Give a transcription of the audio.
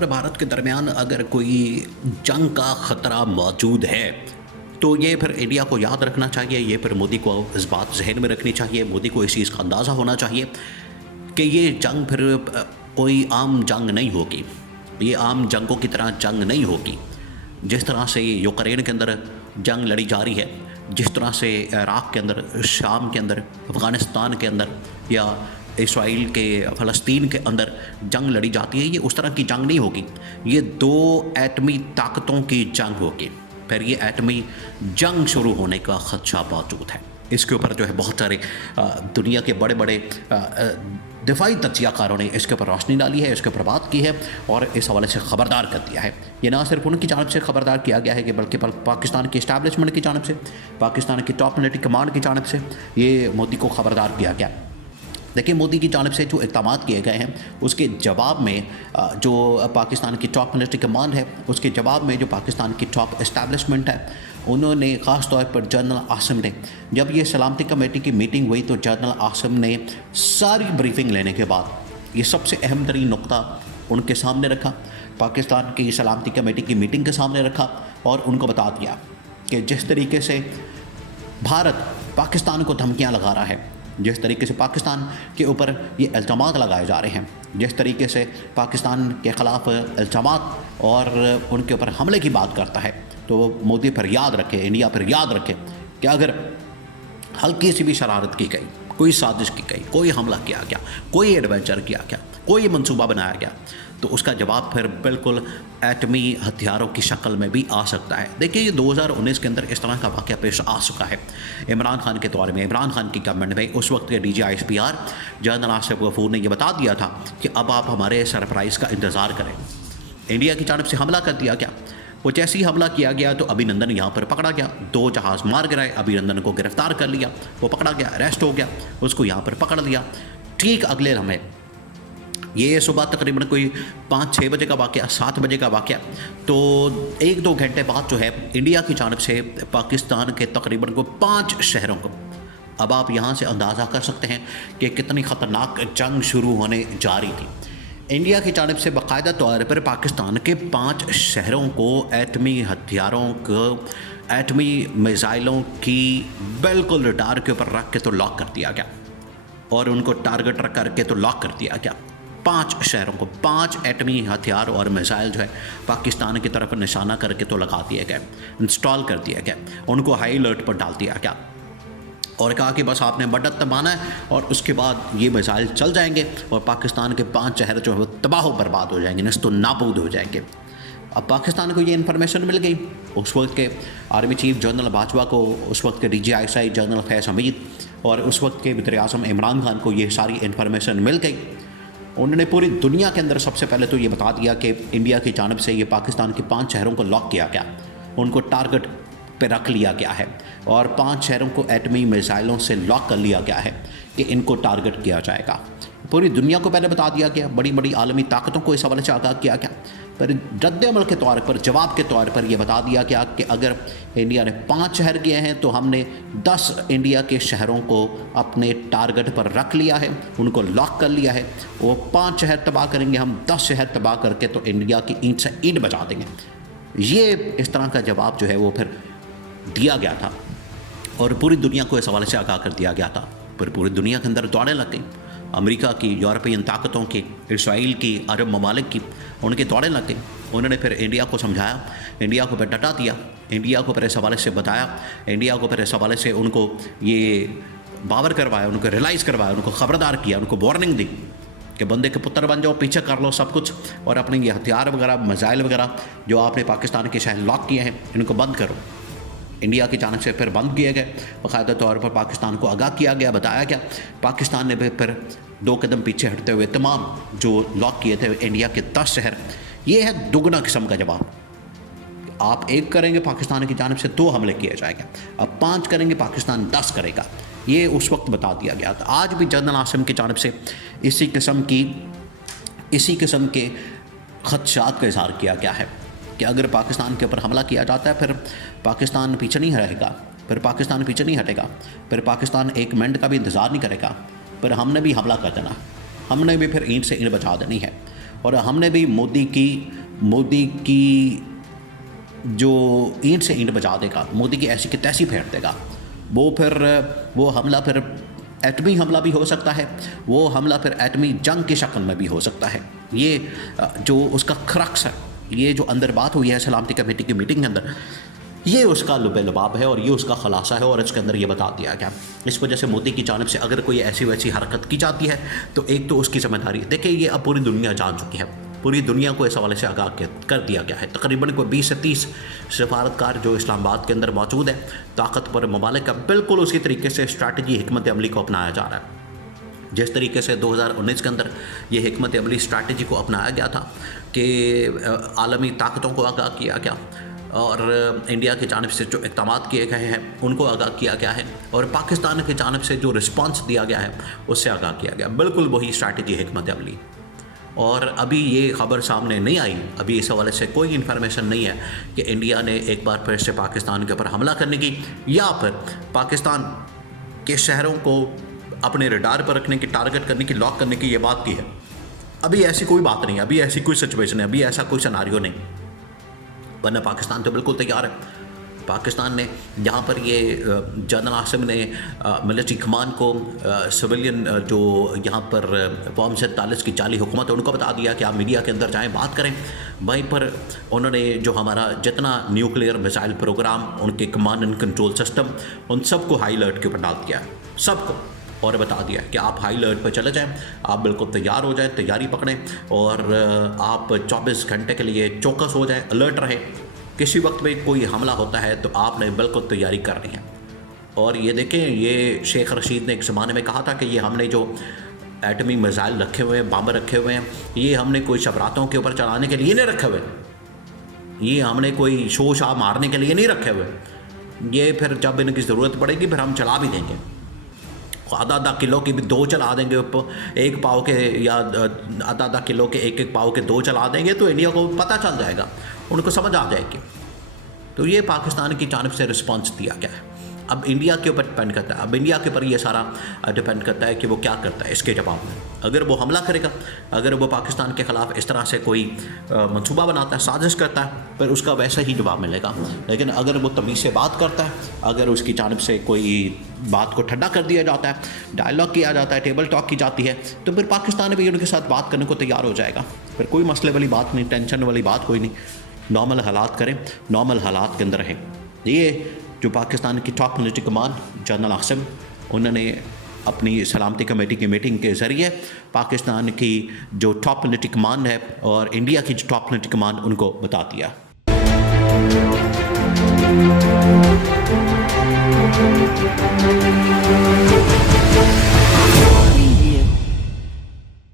और भारत के दरमियान अगर कोई जंग का ख़तरा मौजूद है तो ये फिर इंडिया को याद रखना चाहिए, ये फिर मोदी को इस बात जहन में रखनी चाहिए, मोदी को इस चीज़ का अंदाज़ा होना चाहिए कि ये जंग फिर कोई आम जंग नहीं होगी, ये आम जंगों की तरह जंग नहीं होगी। जिस तरह से यूक्रेन के अंदर जंग लड़ी जा रही है, जिस तरह से इराक़ के अंदर, शाम के अंदर, अफ़गानिस्तान के अंदर या इसराइल के फ़लस्तीन के अंदर जंग लड़ी जाती है, ये उस तरह की जंग नहीं होगी। ये दो एटमी ताकतों की जंग होगी, फिर ये एटमी जंग शुरू होने का ख़दशा मौजूद है। इसके ऊपर जो है बहुत सारे दुनिया के बड़े बड़े दिफाई तज्ज़ियाकारों ने इसके ऊपर रोशनी डाली है, इसके ऊपर बात की है और इस हवाले से ख़बरदार कर दिया है। ये ना सिर्फ उनकी जानब से ख़बरदार किया गया है कि बल्कि पाकिस्तान की इस्टेब्लिशमेंट की जानब से, पाकिस्तान की टॉप मिलिट्री कमांड की जानब से ये मोदी को ख़बरदार किया गया। देखिए, मोदी की जानब से जो इक़दाम किए गए हैं उसके जवाब में जो पाकिस्तान की टॉप मिलिट्री कमांड है, उसके जवाब में जो पाकिस्तान की टॉप इस्टेब्लिशमेंट है, उन्होंने ख़ास तौर पर जनरल आसिम ने, जब ये सलामती कमेटी की मीटिंग हुई तो जनरल आसिम ने सारी ब्रीफिंग लेने के बाद ये सबसे अहम तरीन नुक्ता उनके सामने रखा, पाकिस्तान की सलामती कमेटी की मीटिंग के सामने रखा और उनको बता दिया कि जिस तरीके से भारत पाकिस्तान को धमकियाँ लगा रहा है, जिस तरीके से पाकिस्तान के ऊपर ये इल्ज़ामात लगाए जा रहे हैं, जिस तरीके से पाकिस्तान के ख़िलाफ़ इल्ज़ामात और उनके ऊपर हमले की बात करता है, तो मोदी पर याद रखे, इंडिया पर याद रखे कि अगर हल्की सी भी शरारत की गई, कोई साजिश की गई, कोई हमला किया गया, कोई एडवेंचर किया गया, कोई मंसूबा बनाया गया, तो उसका जवाब फिर बिल्कुल एटमी हथियारों की शक्ल में भी आ सकता है। देखिए, ये 2019 के अंदर इस तरह का वाक़या पेश आ चुका है। इमरान खान के दौर में, इमरान खान की गवर्नमेंट में, उस वक्त के DGISPR जनरल आसिफ गफूर ने यह बता दिया था कि अब आप हमारे सरप्राइज़ का इंतज़ार करें। इंडिया की जानब से हमला कर दिया गया। वो जैसे ही हमला किया गया तो अभिनंदन यहाँ पर पकड़ा गया, 2 जहाज़ मार गिराए, अभिनंदन को गिरफ़्तार कर लिया, वो पकड़ा गया, अरेस्ट हो गया, उसको यहाँ पर पकड़ लिया। ठीक अगले लम्हे, ये सुबह तकरीबन कोई 5-6 बजे का वाक़या, 7 बजे का वाक़या, तो 1-2 घंटे बाद जो है इंडिया की जानब से पाकिस्तान के तकरीबन को 5 शहरों को, अब आप यहाँ से अंदाज़ा कर सकते हैं कि कितनी ख़तरनाक जंग शुरू होने जा रही थी। इंडिया की जानब से बाकायदा तौर पर पाकिस्तान के 5 शहरों को एटमी हथियारों को, एटमी मिसाइलों की बिल्कुल रडार के ऊपर रख के तो लॉक कर दिया गया और उनको टारगेट रख करके तो लॉक कर दिया गया। 5 शहरों को 5 एटमी हथियार और मिसाइल जो है पाकिस्तान की तरफ निशाना करके तो लगा दिए गए, इंस्टॉल कर दिया गया, उनको हाई अलर्ट पर डाल दिया गया और कहा कि बस आपने बटन दबाना है और उसके बाद ये मिसाइल चल जाएंगे और पाकिस्तान के 5 शहर जो है वो तबाह बर्बाद हो जाएंगे, नस्तो नाबूद हो जाएंगे। अब पाकिस्तान को ये इन्फॉर्मेशन मिल गई, उस वक्त के आर्मी चीफ जनरल बाजवा को, उस वक्त के DGI जनरल फैज़ हमीद और उस वक्त के वज़ीर-ए-आज़म इमरान खान को ये सारी इन्फॉर्मेशन मिल गई। उन्होंने पूरी दुनिया के अंदर सबसे पहले तो ये बता दिया कि इंडिया की जानब से ये पाकिस्तान के 5 शहरों को लॉक किया गया, उनको टारगेट पे रख लिया गया है और 5 शहरों को एटमी मिसाइलों से लॉक कर लिया गया है कि इनको टारगेट किया जाएगा। पूरी दुनिया को पहले बता दिया गया, बड़ी बड़ी आलमी ताकतों को इस हवाले से आगाह किया गया, पर रद्द-ए-अमल के तौर पर, जवाब के तौर पर यह बता दिया गया कि अगर इंडिया ने 5 शहर किए हैं तो हमने 10 इंडिया के शहरों को अपने टारगेट पर रख लिया है, उनको लॉक कर लिया है। वो 5 शहर तबाह करेंगे, हम 10 शहर तबाह करके तो इंडिया की ईंट से ईंट बचा देंगे। ये इस तरह का जवाब जो है वो फिर दिया गया था और पूरी दुनिया को इस हवाले से आगाह कर दिया गया था। पर पूरी दुनिया के अंदर दौड़ें लग गई, अमेरिका की, यूरोपियन ताकतों की, इसराइल की, अरब ममालिक की, उनके दौड़ें लग गई। उन्होंने फिर इंडिया को समझाया, इंडिया को फिर डटा दिया, इंडिया को फिर इस हवाले से बताया, इंडिया को फिर इस हवाले से उनको ये बावर करवाया, उनको रियलाइज़ करवाया, उनको ख़बरदार किया, उनको वार्निंग दी कि बंदे के पुत्र बन जाओ, पीछे कर लो सब कुछ और अपने ये हथियार वगैरह, मिसाइल वगैरह जो आपने पाकिस्तान के शहर लॉक किए हैं, इनको बंद करो। इंडिया की जानब से फिर बंद किए गए, बाकायदा तौर पर पाकिस्तान को आगाह किया गया, बताया गया। पाकिस्तान ने फिर 2 कदम पीछे हटते हुए तमाम जो लॉक किए थे इंडिया के 10 शहर, ये है दुगना किस्म का जवाब। आप 1 करेंगे पाकिस्तान की जानब से 2 हमले किए जाएंगे, अब 5 करेंगे पाकिस्तान 10 करेगा, ये उस वक्त बता दिया गया था। आज भी जनरल आसिम की जानब से इसी किस्म के खदशात का इज़हार किया गया है कि अगर पाकिस्तान के ऊपर हमला किया जाता है फिर पाकिस्तान पीछे नहीं रहेगा, फिर पाकिस्तान पीछे नहीं हटेगा, फिर पाकिस्तान 1 मिनट का भी इंतज़ार नहीं करेगा, फिर हमने भी हमला कर देना, हमने भी फिर ईंट से ईंट बचा देनी है। और हमने भी मोदी की जो ईंट से ईंट बजा देगा, मोदी की ऐसी की तैसी फेंक देगा, वो हमला फिर एटमी हमला भी हो सकता है, वो हमला फिर एटमी जंग की शक्ल में भी हो सकता है। ये जो उसका क्रक्स है, ये जो अंदर बात हुई है सलामती कमेटी की मीटिंग के अंदर, ये उसका लुबे लबाब है और ये उसका खुलासा है और इसके अंदर ये बता दिया गया। इस वजह से मोदी की जानिब से अगर कोई ऐसी वैसी हरकत की जाती है तो एक तो उसकी जिम्मेदारी, देखिए ये अब पूरी दुनिया जान चुकी है, पूरी दुनिया को इस हवाले से आगाह कर दिया गया है। तकरीबन कोई 20 से 30 सफारतकार जो इस्लामाबाद के अंदर मौजूद है, ताकतवर ममालिक का, बिल्कुल उसी तरीके से स्ट्रैटेजी हिकमत अमली को अपनाया जा रहा है जिस तरीके से 2019 के अंदर ये हिकमत अमली स्ट्रैटेजी को अपनाया गया था कि आलमी ताकतों को आगाह किया गया और इंडिया की जानिब से जो इक़दाम किए गए हैं उनको आगाह किया गया है और पाकिस्तान की जानिब से जो रिस्पांस दिया गया है उससे आगाह किया गया। बिल्कुल वही स्ट्रैटेजी हिकमत अमली। और अभी ये खबर सामने नहीं आई, अभी इस हवाले से कोई इन्फॉर्मेशन नहीं है कि इंडिया ने एक बार फिर से पाकिस्तान के ऊपर हमला करने की या फिर पाकिस्तान के शहरों को अपने रडार पर रखने की, टारगेट करने की, लॉक करने की ये बात की है। अभी ऐसी कोई बात नहीं है, अभी ऐसी कोई सिचुएशन है, अभी ऐसा कोई सिनारियो नहीं, वरना पाकिस्तान तो बिल्कुल तैयार है। पाकिस्तान ने यहाँ पर ये जनरल आसिम ने मिलिट्री कमान को सिविलियन जो यहाँ पर फॉर्म 47 की जाली हुकूमत है उनको बता दिया कि आप मीडिया के अंदर जाएं, बात करें। वहीं पर उन्होंने जो हमारा जितना न्यूक्लियर मिसाइल प्रोग्राम, उनके कमांड एंड कंट्रोल सिस्टम, उन सबको हाई अलर्ट के ऊपर डाल दिया, सबको, और बता दिया कि आप हाई अलर्ट पर चले जाएं, आप बिल्कुल तैयार हो जाएं, तैयारी पकड़ें और आप 24 घंटे के लिए चौकस हो जाएं, अलर्ट रहें। किसी वक्त में कोई हमला होता है तो आपने बिल्कुल तैयारी करनी है। और ये देखें, ये शेख रशीद ने एक ज़माने में कहा था कि ये हमने जो एटमी मिसाइल रखे हुए हैं, बम रखे हुए हैं, ये हमने कोई शबरातों के ऊपर चलाने के लिए नहीं रखे हुए, ये हमने कोई शो शाह मारने के लिए नहीं रखे हुए, ये फिर जब इनकी ज़रूरत पड़ेगी फिर हम चला भी देंगे। आधा किलो की भी 2 चला देंगे, एक पाव के या आधा किलो के एक पाव के 2 चला देंगे तो इंडिया को पता चल जाएगा, उनको समझ आ जाएगी। तो ये पाकिस्तान की जानिब से रिस्पांस दिया गया है। अब इंडिया के ऊपर डिपेंड करता है, अब इंडिया के ऊपर ये सारा डिपेंड करता है कि वो क्या करता है इसके जवाब में। अगर वो हमला करेगा, अगर वो पाकिस्तान के ख़िलाफ़ इस तरह से कोई मंसूबा बनाता है, साजिश करता है, फिर उसका वैसा ही जवाब मिलेगा। लेकिन अगर वो तमीज़ से बात करता है, अगर उसकी जानिब से कोई बात को ठंडा कर दिया जाता है, डायलॉग किया जाता है, टेबल टॉक की जाती है, तो फिर पाकिस्तान भी उनके साथ बात करने को तैयार हो जाएगा। फिर कोई मसले वाली बात नहीं, टेंशन वाली बात कोई नहीं, नॉर्मल हालात करें, नॉर्मल हालात के अंदर रहें। ये जो पाकिस्तान की टॉप मिलिट्री कमान जनरल आसिम, उन्होंने अपनी सलामती कमेटी की मीटिंग के ज़रिए पाकिस्तान की जो टॉप मिलिट्री कमान है और इंडिया की जो टॉप मिलिट्री कमान, उनको बता दिया।